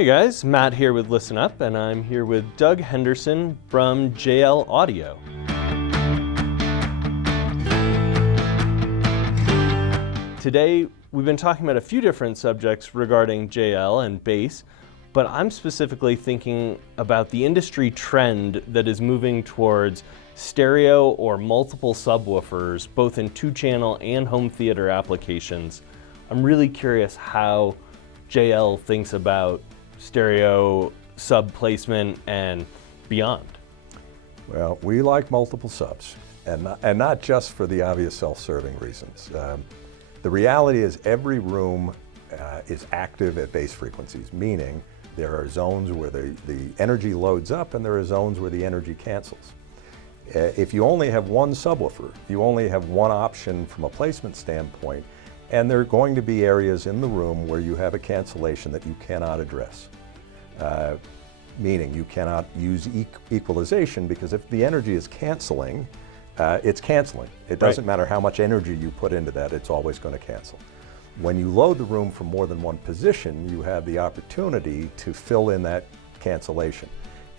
Hey guys, Matt here with Listen Up, and I'm here with Doug Henderson from JL Audio. Today, we've been talking about a few different subjects regarding JL and bass, but I'm specifically thinking about the industry trend that is moving towards stereo or multiple subwoofers, both in two-channel and home theater applications. I'm really curious how JL thinks about stereo sub placement and beyond. Well, we like multiple subs, and not just for the obvious self-serving reasons. The reality is every room is active at bass frequencies, meaning there are zones where the energy loads up and there are zones where the energy cancels. If you only have one subwoofer, you only have one option from a placement standpoint, and there are going to be areas in the room where you have a cancellation that you cannot address. Meaning you cannot use equalization, because if the energy is canceling, it's canceling. It doesn't matter how much energy you put into that, it's always going to cancel. When you load the room from more than one position, you have the opportunity to fill in that cancellation.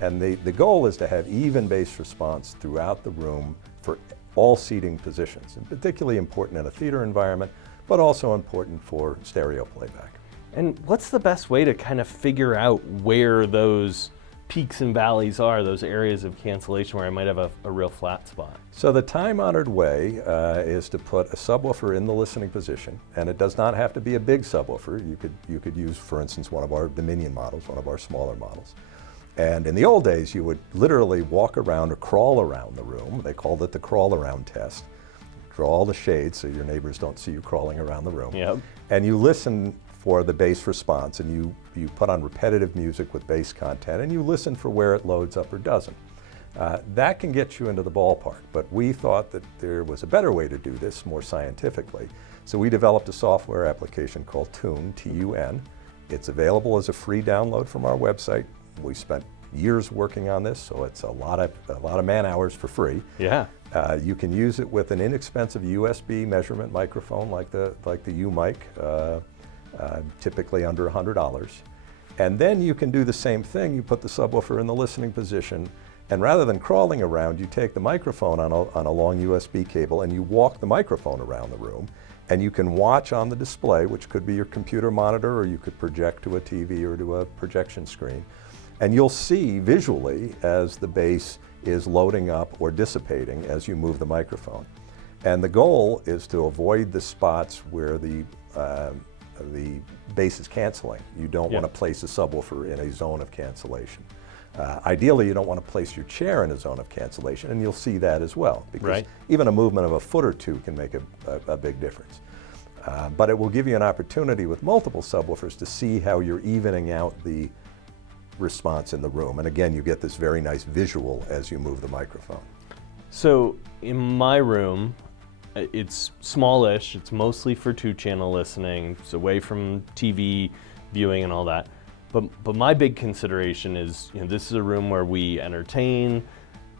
And the goal is to have even bass response throughout the room for all seating positions, and particularly important in a theater environment, but also important for stereo playback. And what's the best way to kind of figure out where those peaks and valleys are, those areas of cancellation where I might have a real flat spot? So the time-honored way is to put a subwoofer in the listening position, and it does not have to be a big subwoofer. You could use, for instance, one of our Dominion models, one of our smaller models. And in the old days, you would literally walk around or crawl around the room. They called it the crawl around test. Draw all the shades so your neighbors don't see you crawling around the room. Yep. And you listen for the bass response, and you put on repetitive music with bass content, and you listen for where it loads up or doesn't. That can get you into the ballpark, but we thought that there was a better way to do this more scientifically. So we developed a software application called Tune, T-U-N. It's available as a free download from our website. We spent years working on this, so it's a lot of man hours for free. Yeah. You can use it with an inexpensive USB measurement microphone like the U-mic, typically under $100. And then you can do the same thing. You put the subwoofer in the listening position, and rather than crawling around, you take the microphone on a long USB cable and you walk the microphone around the room, and you can watch on the display, which could be your computer monitor, or you could project to a TV or to a projection screen. And you'll see visually as the bass is loading up or dissipating as you move the microphone. And the goal is to avoid the spots where the bass is canceling. You don't want to place a subwoofer in a zone of cancellation. Ideally, you don't want to place your chair in a zone of cancellation, and you'll see that as well, because even a movement of a foot or two can make a big difference. But it will give you an opportunity with multiple subwoofers to see how you're evening out the response in the room. And again, you get this very nice visual as you move the microphone. So in my room, it's smallish. It's mostly for two-channel listening. It's away from TV viewing and all that. But my big consideration is, this is a room where we entertain,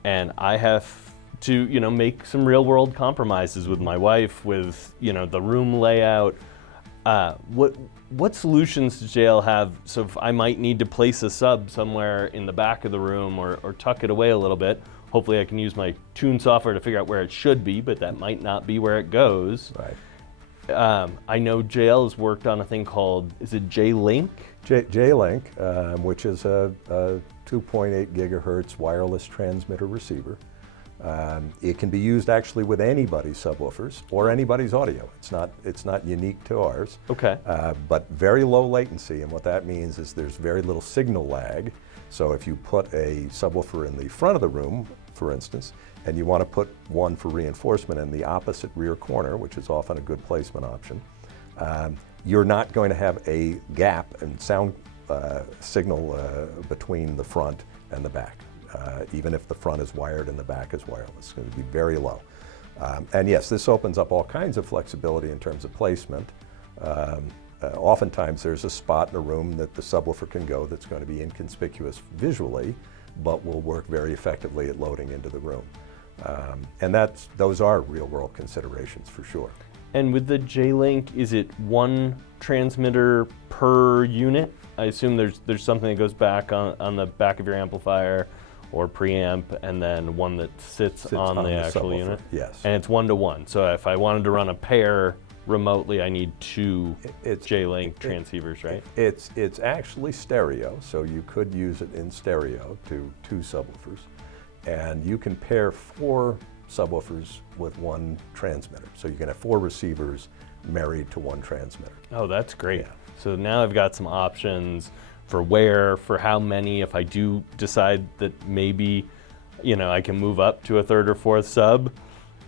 and I have to, make some real-world compromises with my wife, with, the room layout. What solutions does JL have? So if I might need to place a sub somewhere in the back of the room or tuck it away a little bit, hopefully I can use my Tune software to figure out where it should be, but that might not be where it goes. Right. I know JL has worked on a thing called, is it JLink? JLink, which is a 2.8 gigahertz wireless transmitter receiver. It can be used actually with anybody's subwoofers or anybody's audio. It's not unique to ours. Okay. But very low latency, and what that means is there's very little signal lag. So if you put a subwoofer in the front of the room, for instance, and you want to put one for reinforcement in the opposite rear corner, which is often a good placement option, you're not going to have a gap in sound signal between the front and the back. Even if the front is wired and the back is wireless. It's going to be very low. And yes, this opens up all kinds of flexibility in terms of placement. Oftentimes there's a spot in a room that the subwoofer can go that's going to be inconspicuous visually, but will work very effectively at loading into the room. And those are real-world considerations for sure. And with the JLink, is it one transmitter per unit? I assume there's something that goes back on the back of your amplifier or preamp, and then one that sits on the actual subwoofer. unit? Yes. And it's 1-to-1. So if I wanted to run a pair remotely, I need two JLink transceivers, right? It's actually stereo, so you could use it in stereo to two subwoofers. And you can pair 4 subwoofers with one transmitter. So you can have 4 receivers married to one transmitter. Oh, that's great. Yeah. So now I've got some options for where, for how many, if I do decide that maybe, I can move up to a 3rd or 4th sub,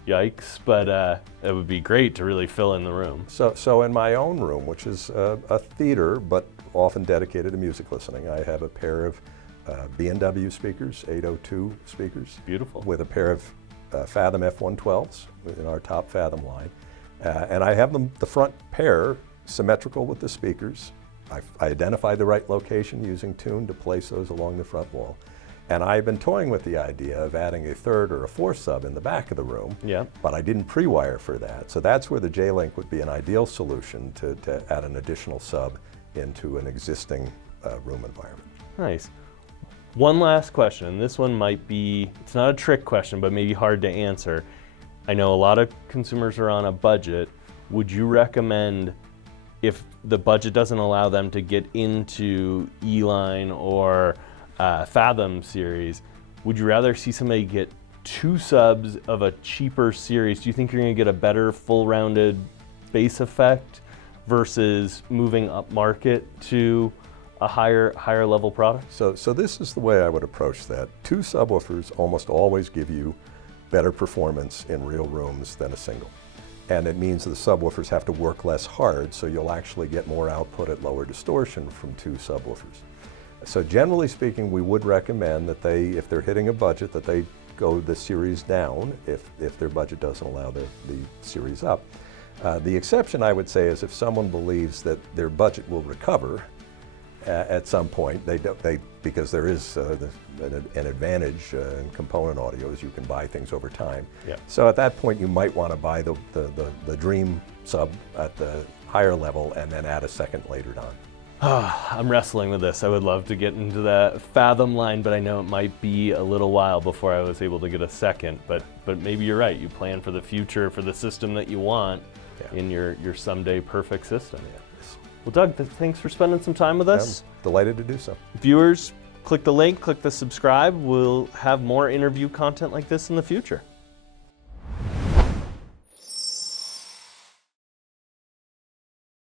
yikes, but it would be great to really fill in the room. So in my own room, which is a theater, but often dedicated to music listening, I have a pair of B&W speakers, 802 speakers. Beautiful. With a pair of Fathom F112s in our top Fathom line. And I have the front pair symmetrical with the speakers. I identified the right location using tune to place those along the front wall. And I've been toying with the idea of adding a 3rd or a 4th sub in the back of the room, but I didn't pre-wire for that. So that's where the JLink would be an ideal solution to add an additional sub into an existing room environment. Nice. One last question, and this one might be, it's not a trick question, but maybe hard to answer. I know a lot of consumers are on a budget. Would you recommend, if the budget doesn't allow them to get into E-Line or Fathom series, would you rather see somebody get 2 subs of a cheaper series? Do you think you're going to get a better full-rounded bass effect versus moving up market to a higher level product? So this is the way I would approach that. 2 subwoofers almost always give you better performance in real rooms than a single. And it means the subwoofers have to work less hard, so you'll actually get more output at lower distortion from 2 subwoofers. So generally speaking, we would recommend that if they're hitting a budget, that they go the series down if their budget doesn't allow the series up. The exception, I would say, is if someone believes that their budget will recover at some point, because there is an advantage in component audio is you can buy things over time. Yeah. So at that point, you might want to buy the Dream sub at the higher level and then add a second later on. I'm wrestling with this. I would love to get into the Fathom line, but I know it might be a little while before I was able to get a second. But maybe you're right. You plan for the future, for the system that you want in your someday perfect system. Yeah. Well, Doug, thanks for spending some time with us. I'm delighted to do so. Viewers, click the link, click the subscribe. We'll have more interview content like this in the future.